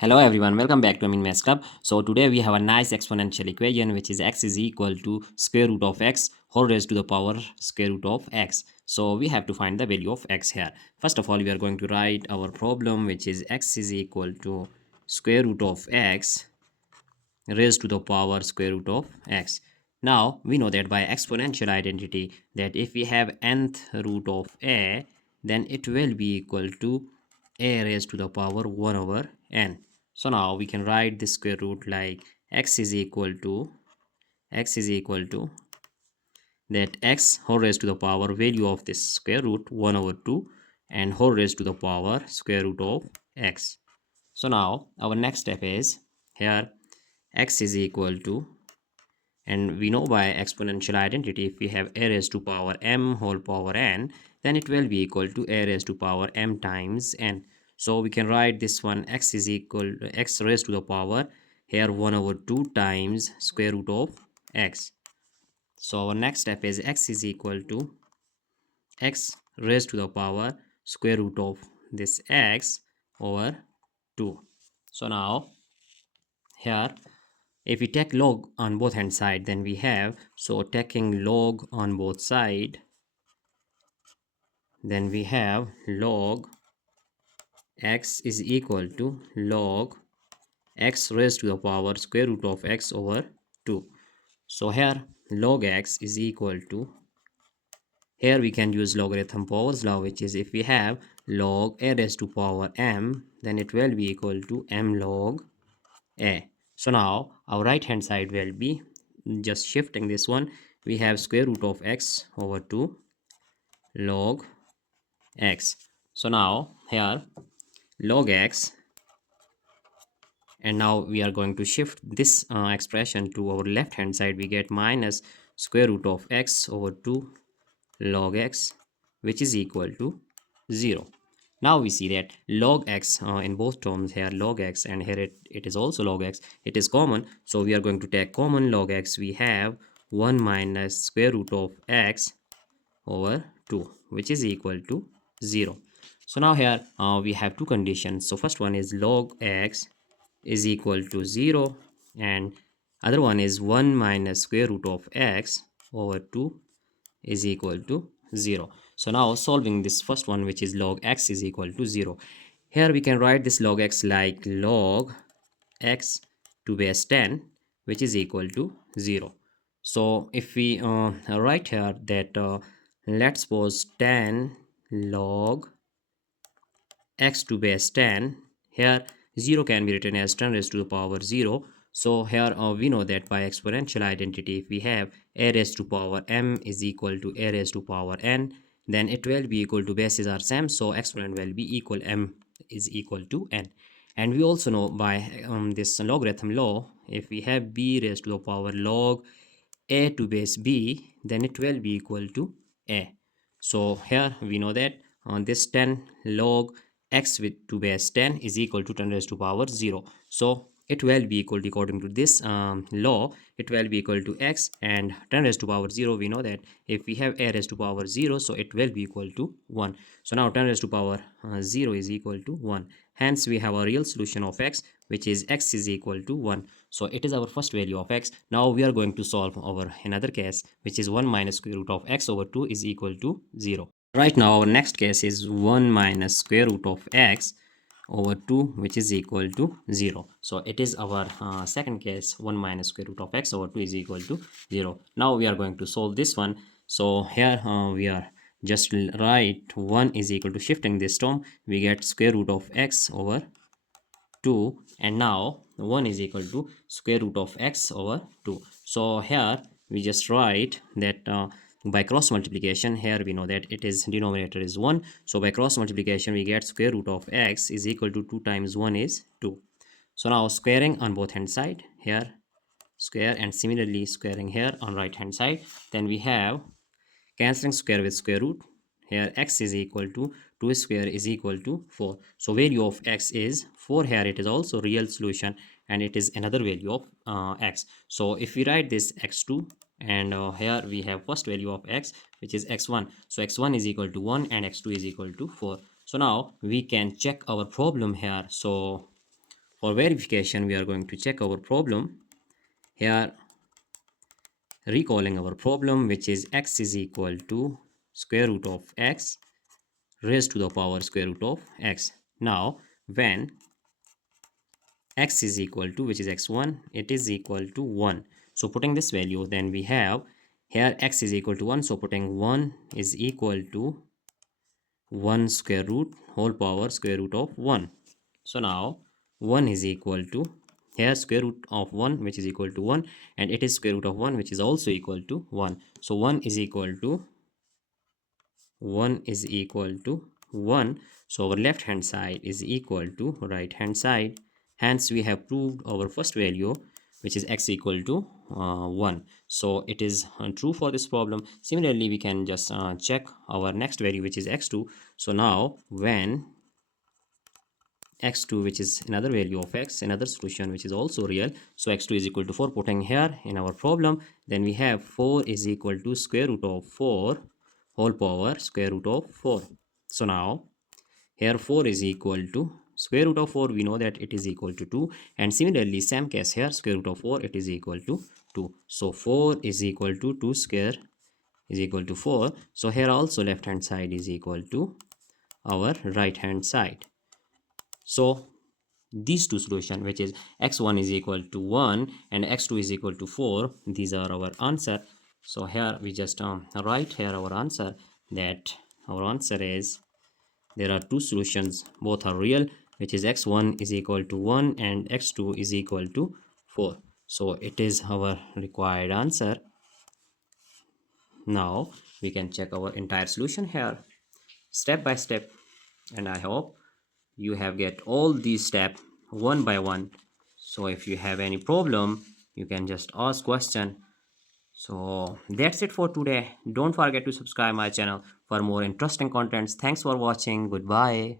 Hello everyone, welcome back to Amin Maths Club. So today we have a nice exponential equation which is x is equal to square root of x whole raised to the power square root of x. So we have to find the value of x here. First of all, we are going to write our problem which is x is equal to square root of x raised to the power square root of x. Now we know that by exponential identity that if we have nth root of a, then it will be equal to a raised to the power 1 over n. So now we can write this square root like x is equal to that x whole raised to the power value of this square root 1 over 2 and whole raised to the power square root of x. So now our next step is here x is equal to, and we know by exponential identity if we have a raised to power m whole power n, then it will be equal to a raised to power m times n. So we can write this one x is equal to x raised to the power here 1 over 2 times square root of x. So our next step is x is equal to x raised to the power square root of this x over 2. So now here if we take log on both hand side, then we have, so taking log on both side, then we have log x is equal to log x raised to the power square root of x over 2. So here log x is equal to, here we can use logarithm powers law, which is if we have log a raised to power m, then it will be equal to m log a. So now our right hand side will be just shifting this one. We have square root of x over 2 log x. So now here log x, and now we are going to shift this expression to our left hand side. We get minus square root of x over 2 log x, which is equal to 0. Now we see that log x in both terms, here log x and here it is also log x, it is common. So we are going to take common log x. We have 1 minus square root of x over 2, which is equal to 0. So now here we have two conditions. So first one is log x is equal to 0, and other one is 1 minus square root of x over 2 is equal to 0. So now solving this first one, which is log x is equal to 0. Here we can write this log x like log x to base 10, which is equal to 0. So if we write here that let's suppose 10 log x to base 10, here 0 can be written as 10 raised to the power 0. So here we know that by exponential identity, if we have a raised to power m is equal to a raised to power n, then it will be equal to bases are same, so exponent will be equal m is equal to n. And we also know by this logarithm law, if we have b raised to the power log a to base b, then it will be equal to a. So here we know that on this 10 log x with to base 10 is equal to 10 raised to power 0. So it will be equal to, according to this law, it will be equal to x, and 10 raised to power 0, we know that if we have a raised to power 0, so it will be equal to 1. So now 10 raised to power 0 is equal to 1. Hence we have a real solution of x, which is x is equal to 1. So it is our first value of x. Now we are going to solve our another case, which is 1 minus square root of x over 2 is equal to 0. Right now our next case is 1 minus square root of x over 2, which is equal to 0. So it is our second case, 1 minus square root of x over 2 is equal to 0. Now we are going to solve this one. So here we are just write 1 is equal to, shifting this term, we get square root of x over 2, and now 1 is equal to square root of x over 2. So here we just write that by cross multiplication, here we know that it is denominator is 1. So by cross multiplication we get square root of x is equal to 2 times 1 is 2. So now squaring on both hand side, here square, and similarly squaring here on right hand side, then we have cancelling square with square root. Here x is equal to 2 square is equal to 4. So value of x is 4. Here it is also real solution, and it is another value of x. So if we write this x2, and here we have first value of x, which is x1. So x1 is equal to 1 and x2 is equal to 4. So now we can check our problem here. So For verification, we are going to check our problem. Here, recalling our problem, which is x is equal to square root of x raised to the power square root of x. Now, when x is equal to, which is x1, it is equal to 1. So putting this value, then we have here x is equal to 1. So putting 1 is equal to 1 square root whole power square root of 1. So now 1 is equal to here square root of 1, which is equal to 1, and it is square root of 1, which is also equal to 1. So 1 is equal to 1 is equal to 1. So our left hand side is equal to right hand side. Hence we have proved our first value, which is x equal to 1. So it is true for this problem. Similarly, we can just check our next value, which is x2. So now when x2, which is another value of x, another solution which is also real, so x2 is equal to 4, putting here in our problem, then we have 4 is equal to square root of 4 whole power square root of 4. So now here 4 is equal to square root of 4, we know that it is equal to 2, and similarly same case here, square root of 4, it is equal to 2. So 4 is equal to 2 square is equal to 4. So here also left hand side is equal to our right hand side. So these two solution, which is x1 is equal to 1 and x2 is equal to 4, these are our answer. So here we just write here our answer, that our answer is there are two solutions, both are real, which is x1 is equal to 1 and x2 is equal to 4. So it is our required answer. Now we can check our entire solution here step by step, and I hope you have get all these steps one by one. So if you have any problem, you can just ask question. So that's it for today. Don't forget to subscribe my channel for more interesting contents. Thanks for watching. Goodbye.